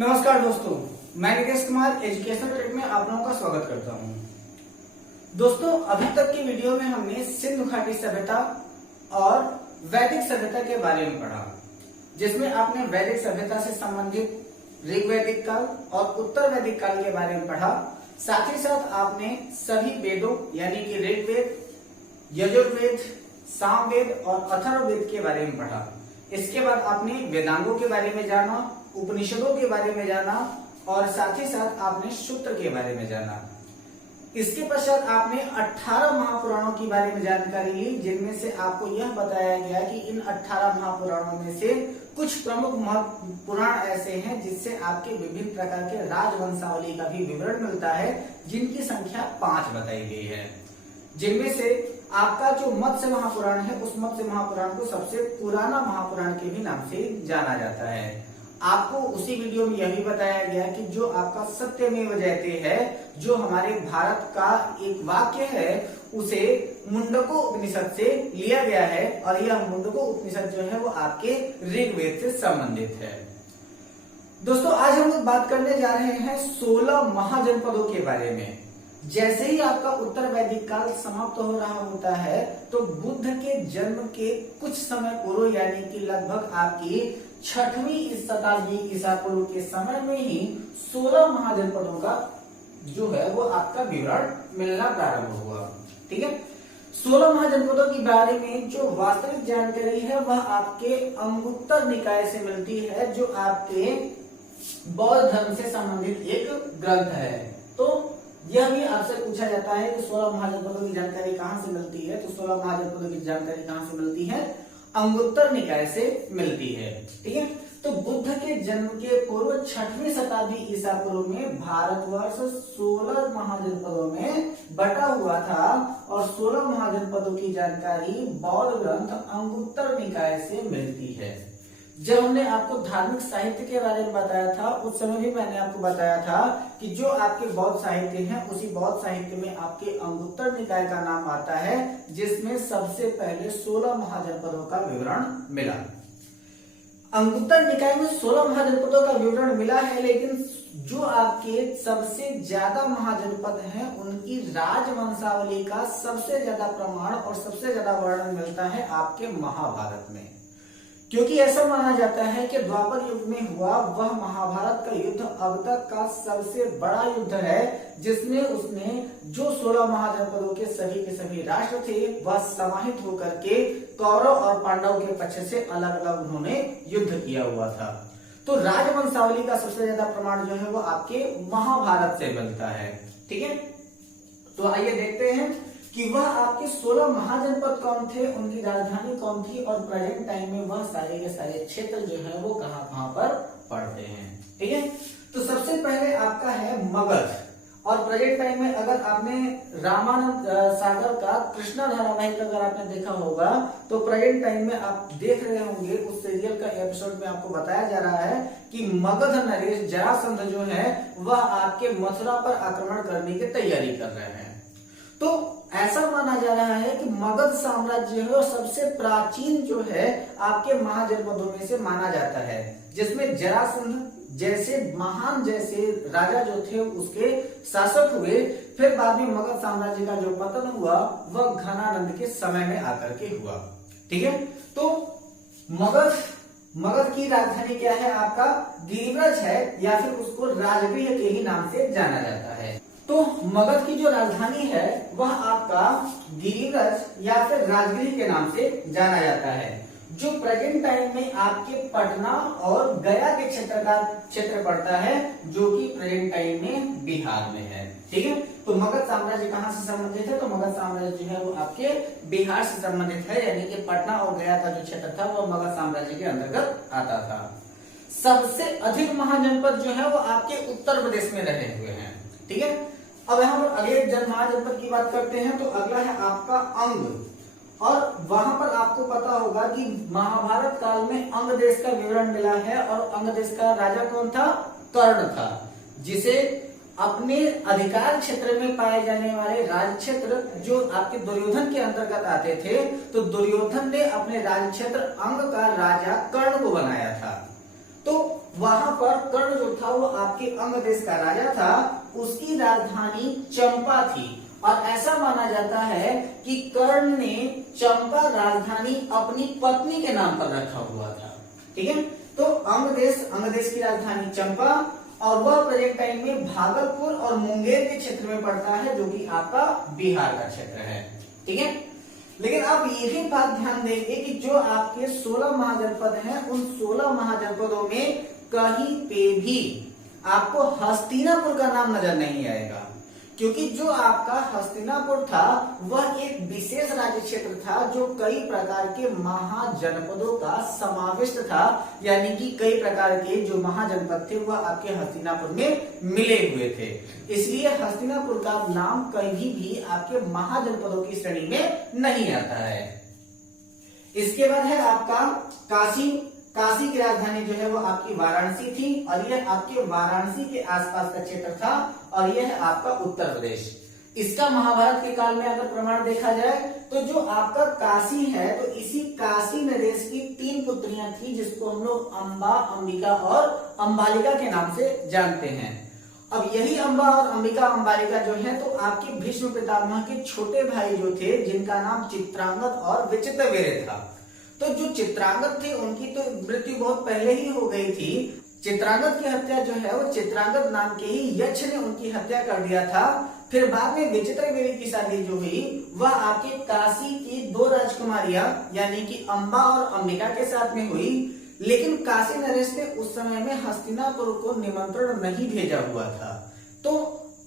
नमस्कार दोस्तों, मैं निकेश कुमार एजुकेशनल ट्रैक में आप लोगों का स्वागत करता हूं। दोस्तों, अभी तक की वीडियो में हमने सिंधु घाटी सभ्यता और वैदिक सभ्यता के बारे में पढ़ा, जिसमें आपने वैदिक सभ्यता से संबंधित ऋग्वैदिक काल और उत्तर वैदिक काल के बारे में पढ़ा। साथ ही साथ आपने सभी वेदों यानी कि ऋग्वेद, यजुर्वेद, सामवेद और अथर्ववेद के बारे में पढ़ा। इसके बाद आपने वेदांगों के बारे में जाना, उपनिषदों के बारे में जाना और साथ ही साथ आपने सूत्र के बारे में जाना। इसके पश्चात आपने 18 महापुराणों के बारे में जानकारी ली, जिनमें से आपको यह बताया गया कि इन 18 महापुराणों में से कुछ प्रमुख पुराण ऐसे हैं जिससे आपके विभिन्न प्रकार के राजवंशावली का भी विवरण मिलता है, जिनकी संख्या 5 बताई गई है। जिनमें से आपका जो मत्स्य महापुराण है, उस मत्स्य महापुराण को सबसे पुराना महापुराण के भी नाम से जाना जाता है। आपको उसी वीडियो में यह भी बताया गया कि जो आपका सत्यमेव जयते है, जो हमारे भारत का एक वाक्य है, उसे मुंडको उपनिषद से लिया गया है और यह मुंडको उपनिषद जो है वो आपके ऋग्वेद से संबंधित है। दोस्तों, आज हम लोग बात करने जा रहे हैं 16 महाजनपदों के बारे में। जैसे ही आपका उत्तर वैदिक काल समाप्त हो रहा होता है, तो बुद्ध के जन्म के कुछ समय पूर्व यानी कि लगभग आपकी 6वीं शताब्दी ईसा पूर्व के समय में ही 16 महाजनपदों का जो है वो आपका विवरण मिलना प्रारंभ हुआ। ठीक है, 16 महाजनपदों के बारे में जो वास्तविक जानकारी है वह आपके अंगुत्तर निकाय से मिलती है, जो आपके बौद्ध धर्म से संबंधित एक ग्रंथ है। तो यह भी आपसे पूछा जाता है कि 16 महाजनपदों की जानकारी कहां से मिलती है, तो 16 महाजनपदों की जानकारी कहां से मिलती है? अंगुत्तर निकाय से मिलती है। ठीक है, तो बुद्ध के जन्म के पूर्व 6वीं शताब्दी ईसा पूर्व में भारतवर्ष 16 महाजनपदों में बटा हुआ था और 16 महाजनपदों की जानकारी बौद्ध ग्रंथ अंगुत्तर निकाय से मिलती है। जब हमने आपको धार्मिक साहित्य के बारे में बताया था, उस समय भी मैंने आपको बताया था कि जो आपके बौद्ध साहित्य हैं, उसी बौद्ध साहित्य में आपके अंगुत्तर निकाय का नाम आता है, जिसमें सबसे पहले 16 महाजनपदों का विवरण मिला। अंगुत्तर निकाय में 16 महाजनपदों का विवरण मिला है, लेकिन जो आपके सबसे ज्यादा महाजनपद हैं, उनकी राजवंशावली का सबसे ज्यादा प्रमाण और सबसे ज्यादा वर्णन मिलता है आपके महाभारत में। क्योंकि ऐसा माना जाता है कि द्वापर युग में हुआ वह महाभारत का युद्ध अब तक का सबसे बड़ा युद्ध है, जिसमें उसने जो 16 महाजनपदों के सभी राष्ट्र थे वह समाहित होकर के कौरव और पांडव के पक्ष से अलग अलग उन्होंने युद्ध किया हुआ था। तो राजवंशावली का सबसे ज्यादा प्रमाण जो है वो आपके महाभारत से मिलता है। ठीक है, तो आइए देखते हैं कि वह आपके 16 महाजनपद कौन थे, उनकी राजधानी कौन थी और प्रेजेंट टाइम में वह सारे के सारे क्षेत्र जो है वो कहां पर पड़ते हैं। ठीक है, तो सबसे पहले आपका है मगध। और प्रेजेंट टाइम में अगर आपने रामानंद सागर का कृष्णा धारावाहिक अगर आपने देखा होगा, तो प्रेजेंट टाइम में आप देख रहे होंगे उस सीरियल का एपिसोड में आपको बताया जा रहा है कि मगध नरेश जरासंध जो है वह आपके मथुरा पर आक्रमण करने की तैयारी कर रहे हैं। तो ऐसा माना जा रहा है कि मगध साम्राज्य है सबसे प्राचीन जो है आपके महाजनपदों में से माना जाता है, जिसमें जरासंध जैसे महान जैसे राजा जो थे उसके शासक हुए। फिर बाद में मगध साम्राज्य का जो पतन हुआ वह घनानंद के समय में आकर के हुआ। ठीक है, तो मगध की राजधानी क्या है? आपका गिरिव्रज है, या फिर उसको राजगृह के ही नाम से जाना जाता है। तो मगध की जो राजधानी है वह आपका गिरिव्रज या फिर राजगृह के नाम से जाना जाता है, जो प्रेजेंट टाइम में आपके पटना और गया के क्षेत्र पड़ता है, जो कि प्रेजेंट टाइम में बिहार में है। ठीक है, तो मगध साम्राज्य कहां से संबंधित है? तो मगध साम्राज्य जो है वो आपके बिहार से संबंधित है, यानी कि पटना और गया का जो क्षेत्र था वह मगध साम्राज्य के अंतर्गत आता था। सबसे अधिक महाजनपद जो है वो आपके उत्तर प्रदेश में रहे हुए हैं। ठीक है, अब हम अगले महाजनपद की बात करते हैं। तो अगला है आपका अंग, और वहां पर आपको पता होगा कि महाभारत काल में अंग देश का विवरण मिला है, और अंग देश का राजा कौन था? कर्ण था, जिसे अपने अधिकार क्षेत्र में पाए जाने वाले राज क्षेत्र जो आपके दुर्योधन के अंतर्गत आते थे, तो दुर्योधन ने अपने राज क्षेत्र अंग का राजा कर्ण को बनाया था। तो वहां पर कर्ण जो था वो आपके अंग देश का राजा था, उसकी राजधानी चंपा थी और ऐसा माना जाता है कि कर्ण ने चंपा राजधानी अपनी पत्नी के नाम पर रखा हुआ था। ठीक है, तो अंग देश की राजधानी चंपा और वह प्रेजेंट टाइम में भागलपुर और मुंगेर के क्षेत्र में पड़ता है, जो कि आपका बिहार का क्षेत्र है। ठीक है, लेकिन आप ये भी बात ध्यान देंगे कि जो आपके 16 महाजनपद हैं, उन 16 महाजनपदों में कहीं पे भी आपको हस्तिनापुर का नाम नजर नहीं आएगा, क्योंकि जो आपका हस्तिनापुर था वह एक विशेष राज्य क्षेत्र था जो कई प्रकार के महाजनपदों का समाविष्ट था, यानी कि कई प्रकार के जो महाजनपद थे वह आपके हस्तिनापुर में मिले हुए थे। इसलिए हस्तिनापुर का नाम कहीं भी आपके महाजनपदों की श्रेणी में नहीं आता है। इसके बाद है आपका काशी। काशी की राजधानी जो है वो आपकी वाराणसी थी और यह आपके वाराणसी के आसपास का क्षेत्र था और यह है आपका उत्तर प्रदेश। इसका महाभारत के काल में अगर प्रमाण देखा जाए तो जो आपका काशी है, तो इसी काशी नरेश की 3 पुत्रियां थी, जिसको हम लोग अंबा, अंबिका और अंबालिका के नाम से जानते हैं। अब यही अंबा और अंबिका अंबालिका जो है तो आपके भीष्म पितामह के छोटे भाई जो थे, जिनका नाम चित्रांगद और विचित्रवीर्य था। तो जो चित्रांगद थे उनकी तो मृत्यु बहुत पहले ही हो गई थी। चित्रांगद की हत्या जो है वो चित्रांगद नाम के ही यक्ष ने उनकी हत्या कर दिया था। फिर बाद में विचित्रवीर्य की शादी जो हुई वह आपके काशी की 2 राजकुमारियां यानी कि अंबा और अंबिका के साथ में हुई, लेकिन काशी नरेश ने उस समय में हस्तिनापुर को निमंत्रण नहीं भेजा हुआ था। तो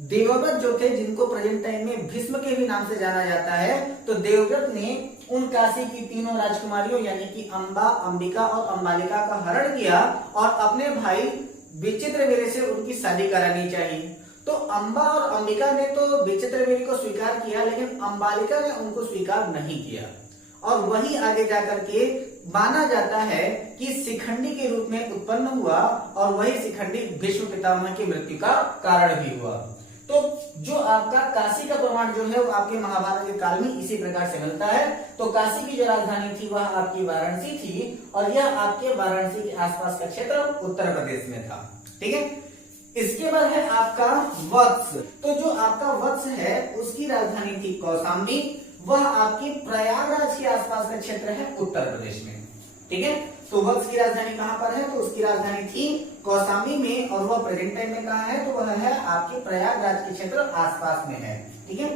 देवव्रत जो थे, जिनको प्रेजेंट टाइम में भीष्म के भी नाम से जाना जाता है, तो देवव्रत ने उन काशी की 3 राजकुमारियों यानी कि अंबा, अंबिका और अंबालिका का हरण किया और अपने भाई विचित्रवीर्य से उनकी शादी करानी चाहिए। तो अंबा और अंबिका ने तो विचित्रवीर्य को स्वीकार किया, लेकिन अंबालिका ने उनको स्वीकार नहीं किया और वही आगे जाकर के माना जाता है कि शिखंडी के रूप में उत्पन्न हुआ और वही शिखंडी भीष्म पितामह की मृत्यु का कारण भी हुआ। तो जो आपका काशी का प्रमाण जो है वो आपके महाभारत के काल में इसी प्रकार से मिलता है। तो काशी की जो राजधानी थी वह आपकी वाराणसी थी और यह आपके वाराणसी के आसपास का क्षेत्र उत्तर प्रदेश में था। ठीक है, इसके बाद है आपका वत्स। तो जो आपका वत्स है उसकी राजधानी थी कौशाम्बी, वह आपकी प्रयागराज के आसपास का क्षेत्र है उत्तर प्रदेश में। ठीक है, तो वत्स की राजधानी कहां पर है, तो उसकी राजधानी थी कौशाम्बी में और वह प्रेजेंट टाइम में कहां है, तो वह है आपके प्रयागराज के क्षेत्र आसपास में है। ठीक है,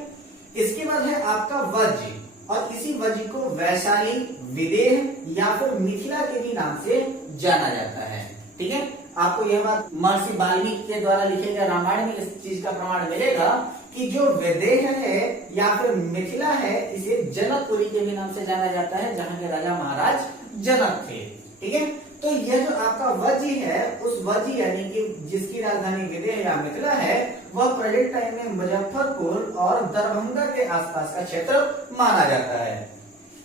इसके बाद है आपका वज्र और इसी वज्र को वैशाली, विदेह या फिर मिथिला के भी नाम से जाना जाता है। ठीक है, आपको यह बात महर्षि वाल्मीकि के द्वारा लिखे गए रामायण में इस चीज का प्रमाण मिलेगा कि जो विदेह है या फिर मिथिला है, इसे जनकपुरी के भी नाम से जाना जाता है, जहां के राजा महाराज जनक थे। ठीक है, तो यह जो आपका वज्र है, उस वज्र यानी कि जिसकी राजधानी विदेह या मिथिला है, वह प्रेजेंट टाइम में मुजफ्फरपुर और दरभंगा के आसपास का क्षेत्र माना जाता है।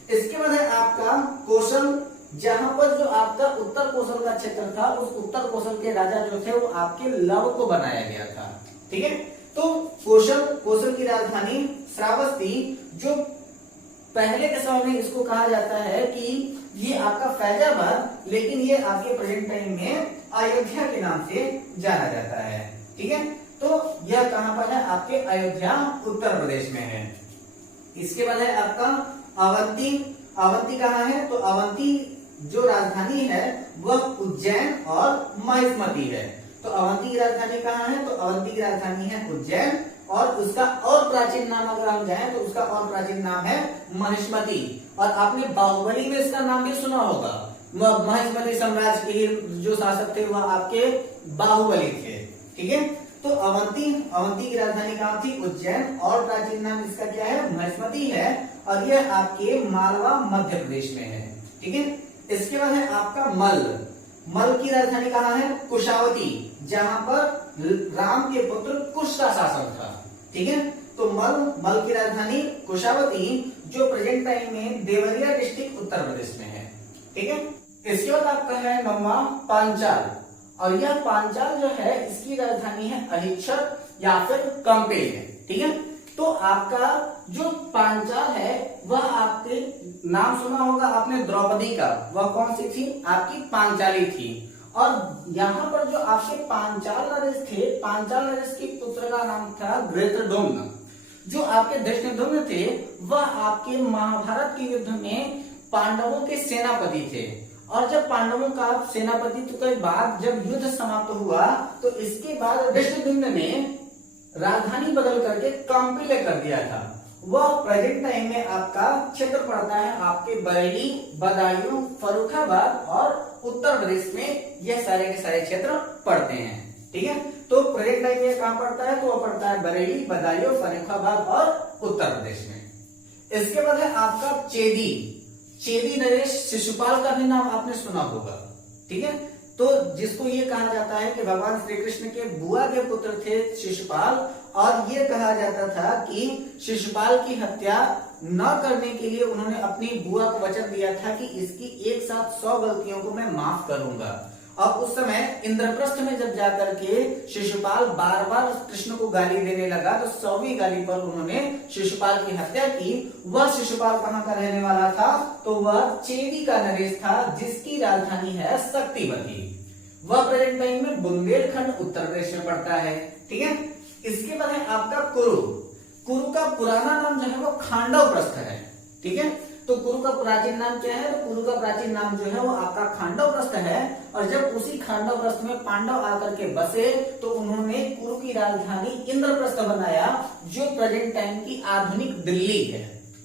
इसके बाद है आपका कौशल, जहां पर जो आपका उत्तर कौशल का क्षेत्र था, उस उत्तर कौशल के राजा जो थे वो आपके लव को बनाया गया था। ठीक है, तो कौशल की राजधानी श्रावस्ती, जो पहले के समय में इसको कहा जाता है कि ये आपका फैजाबाद, लेकिन ये आपके प्रेजेंट टाइम में अयोध्या के नाम से जाना जाता है। ठीक है, तो यह कहां पर है, आपके अयोध्या उत्तर प्रदेश में है। इसके बाद है आपका अवंती। अवंती कहां है, तो अवंती जो राजधानी है वह उज्जैन और महिष्मती है। तो अवंती की राजधानी कहां है, तो अवंती की राजधानी है उज्जैन और उसका और प्राचीन नाम अगर हम जाएं तो उसका और प्राचीन नाम है महिष्मती। और आपने बाहुबली में इसका नाम भी सुना होगा, महिष्मती साम्राज्य के जो शासक थे वह आपके बाहुबली थे। ठीक है, तो अवंती की राजधानी कहां थी, उज्जैन, और प्राचीन नाम इसका क्या है, महिष्मती है और यह आपके मालवा मध्य प्रदेश में है। ठीक है, इसके बाद है आपका मल की राजधानी कहां है, कुशावती, जहां पर राम के पुत्र कुश का शासन था। ठीक है, तो मल की राजधानी कुशावती, जो प्रेजेंट टाइम में देवरिया डिस्ट्रिक्ट उत्तर प्रदेश में है। ठीक है, इसके बाद आपका है 9वां पांचाल, और यह पांचाल जो है इसकी राजधानी है अहिच्छर या फिर कंपेल है। ठीक है, तो आपका जो पांचाल है वह आपके नाम सुना होगा आपने द्रौपदी का, वह कौन सी थी, आपकी पांचाली थी। और यहाँ पर जो आपके पांचाल नरेश थे, पांचाल नरेश के पुत्र का नाम था धृतराष्ट्र। जो आपके धृतराष्ट्र थे वह आपके महाभारत के युद्ध में पांडवों के सेनापति थे। और जब पांडवों का सेनापति के बाद जब युद्ध समाप्त हुआ तो इसके बाद धृतराष्ट्र ने राजधानी बदल करके काम्पिल्य कर दिया था। वह प्रेजेंट टाइम में आपका क्षेत्र पड़ता है आपके बरेली, बदायूं, फर्रुखाबाद और उत्तर प्रदेश में, यह सारे के सारे क्षेत्र पड़ते हैं। ठीक है, तो प्रेजेंट टाइम में कहां पड़ता है? तो वह पड़ता है बरेली, बदायूं, फर्रुखाबाद और उत्तर प्रदेश में। इसके बाद है आपका चेदी। चेदी नरेश शिशुपाल का भी नाम आपने सुना होगा। ठीक है, तो जिसको ये कहा जाता है कि भगवान श्री कृष्ण के बुआ के पुत्र थे शिशुपाल, और ये कहा जाता था कि शिशुपाल की हत्या न करने के लिए उन्होंने अपनी बुआ को वचन दिया था कि इसकी एक साथ 100 गलतियों को मैं माफ करूंगा। अब उस समय इंद्रप्रस्थ में जब जाकर के शिशुपाल बार बार कृष्ण को गाली देने लगा तो 100वीं गाली पर उन्होंने शिशुपाल की हत्या की। वह शिशुपाल कहाँ का रहने वाला था? तो वह चेदी का नरेश था जिसकी राजधानी है शक्तिवती। वह प्रेजेंट टाइम में बुंदेलखंड उत्तर प्रदेश में पड़ता है। ठीक है, इसके बाद है आपका कुरु। कुरु का पुराना नाम जो है वो खांडव प्रस्थ है। ठीक है, तो कुरु का प्राचीन नाम क्या है? तो कुरु का प्राचीन नाम जो है वो आपका खांडव प्रस्थ है। और जब उसी खांडव प्रस्थ में पांडव आकर के बसे तो उन्होंने कुरु की राजधानी इंद्रप्रस्थ बनाया, जो प्रेजेंट टाइम की आधुनिक दिल्ली है।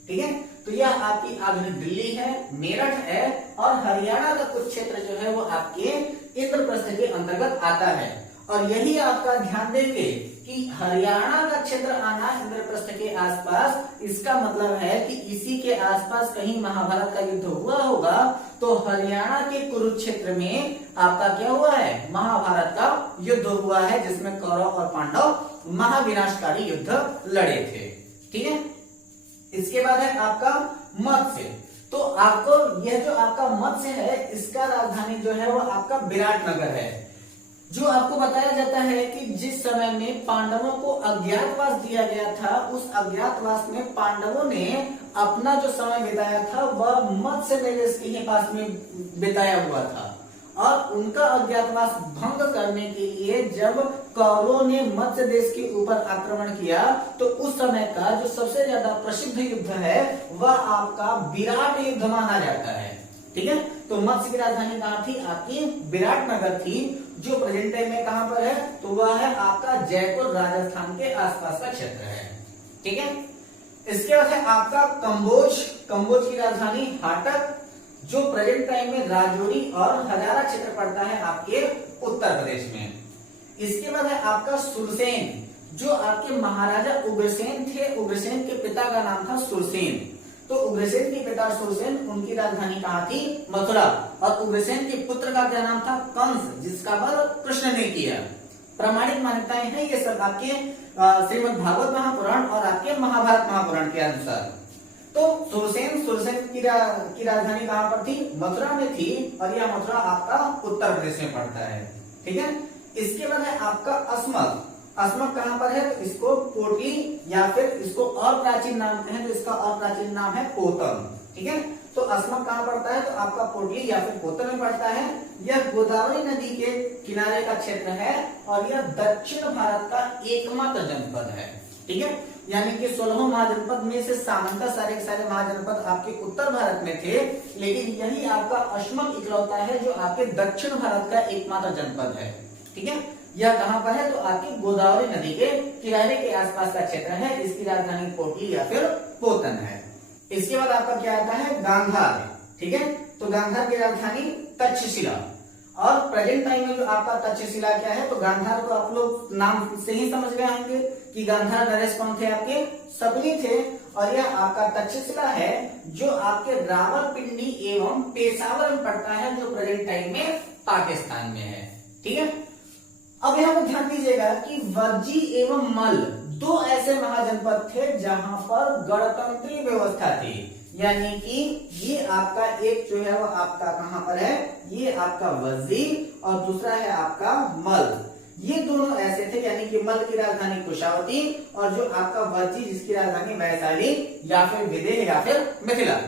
ठीक है, तो यह आपकी आधुनिक दिल्ली है, मेरठ है, और हरियाणा का कुछ क्षेत्र जो है वो आपके इंद्रप्रस्थ के अंतर्गत आता है। और यही आपका ध्यान देंगे कि हरियाणा का क्षेत्र आना इंद्रप्रस्थ के आसपास, इसका मतलब है कि इसी के आसपास कहीं महाभारत का युद्ध हुआ होगा। तो हरियाणा के कुरुक्षेत्र में आपका क्या हुआ है? महाभारत का युद्ध हुआ है, जिसमें कौरव और पांडव महाविनाशकारी युद्ध लड़े थे। ठीक है, इसके बाद है आपका मत्स्य। तो आपको यह जो आपका मत्स्य है इसका राजधानी जो है वो आपका विराटनगर है। जो आपको बताया जाता है कि जिस समय में पांडवों को अज्ञातवास दिया गया था, उस अज्ञातवास में पांडवों ने अपना जो समय बिताया था वह मत्स्य नरेश के पास में बिताया हुआ था। और उनका अज्ञातवास भंग करने के लिए जब कौरवों ने मत्स्य देश के ऊपर आक्रमण किया तो उस समय का जो सबसे ज्यादा प्रसिद्ध युद्ध है वह आपका विराट युद्ध माना जाता है। ठीक है, तो मत्स्य की राजधानी कहाँ थी? आपकी विराटनगर थी, जो प्रेजेंट टाइम में कहां पर है? तो वह है आपका जयपुर राजस्थान के आसपास का क्षेत्र है। ठीक है, इसके बाद है आपका कंबोज। कंबोज की राजधानी हाटक, जो प्रेजेंट टाइम में राजौरी और हजारा क्षेत्र पड़ता है आपके उत्तर प्रदेश में। इसके बाद है आपका सुरसेन, जो आपके महाराजा उग्रसेन थे। उग्रसेन के पिता का नाम था सुरसेन। तो उग्रसेन के पिता सुरसेन, उनकी राजधानी कहाँ थी? मथुरा। और उग्रसेन के पुत्र का क्या नाम था? कंस, जिसका वध कृष्ण ने किया। प्रामाणिक मान्यताएं हैं ये सब आपके श्रीमद् भागवत महापुराण और आपके महाभारत महापुराण के अनुसार। तो सुरसेन की राजधानी कहाँ पर थी? मथुरा में थी, और यह मथुरा आपका उत्तर प्रदेश में पड़ता है। ठीक है, इसके बाद है आपका अस्मक। अस्मक कहां पर है? तो इसको पोटली या फिर इसको और प्राचीन नाम कहें तो इसका और प्राचीन नाम है पोतन। ठीक है, तो अस्मक कहां पड़ता है? तो आपका पोटली या फिर पोतन में पड़ता है। यह गोदावरी नदी के किनारे का क्षेत्र है और यह दक्षिण भारत का एकमात्र जनपद है। ठीक है, यानी कि 16 महाजनपद में से सामान्यतः सारे के सारे महाजनपद आपके उत्तर भारत में थे, लेकिन यही आपका अस्मक इकलौता है जो आपके दक्षिण भारत का एकमात्र जनपद है। ठीक है, यह कहां पर है? तो आपकी गोदावरी नदी के किनारे के आसपास का क्षेत्र है। इसकी राजधानी पोटली या फिर पोतन है। इसके बाद आपका क्या आता है? गांधार। ठीक है, तो गांधार की राजधानी तक्षशिला। और प्रेजेंट टाइम में जो आपका तक्षशिला क्या है? तो गांधार को आप लोग नाम से ही समझ गए होंगे कि गांधार नरेश कौन थे? आपके शकुनी थे। और यह आपका तक्षशिला है जो आपके रावलपिंडी एवं पेशावर में पड़ता है, जो प्रेजेंट टाइम में पाकिस्तान में है। ठीक है, अब यहाँ पर ध्यान दीजिएगा कि वर्जी एवं मल दो ऐसे महाजनपद थे जहां पर गणतंत्रीय व्यवस्था थी। यानी कि ये आपका एक जो है वो आपका कहां पर है? ये आपका वर्जी और दूसरा है आपका मल। ये दोनों ऐसे थे, यानी कि मल की राजधानी कुशावती और जो आपका वर्जी जिसकी राजधानी वैशाली या फिर विदेह या फिर मिथिला।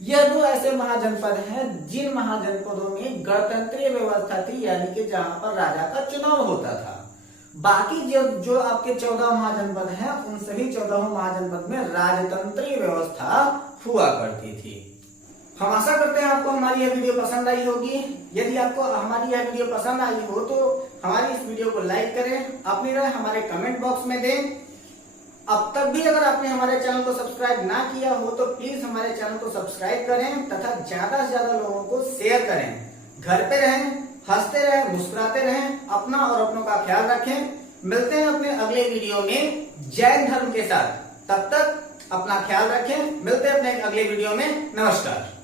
यह दो ऐसे महाजनपद हैं जिन महाजनपदों में गणतंत्रीय व्यवस्था थी, यानी कि जहां पर राजा का चुनाव होता था। बाकी जो आपके 14 महाजनपद हैं, उन सभी 14 महाजनपद में राजतंत्रीय व्यवस्था हुआ करती थी। हम आशा करते हैं आपको हमारी यह वीडियो पसंद आई होगी। यदि आपको हमारी यह वीडियो पसंद आई हो तो हमारी इस वीडियो को लाइक करें, अपनी राय हमारे कमेंट बॉक्स में दें। अब तक भी अगर आपने हमारे चैनल को सब्सक्राइब ना किया हो तो प्लीज हमारे चैनल को सब्सक्राइब करें तथा ज्यादा से ज्यादा लोगों को शेयर करें। घर पे रहें, हंसते रहें, मुस्कुराते रहें, अपना और अपनों का ख्याल रखें। मिलते हैं अपने अगले वीडियो में जैन धर्म के साथ। तब तक अपना ख्याल रखें। मिलते हैं अपने अगले वीडियो में। नमस्कार।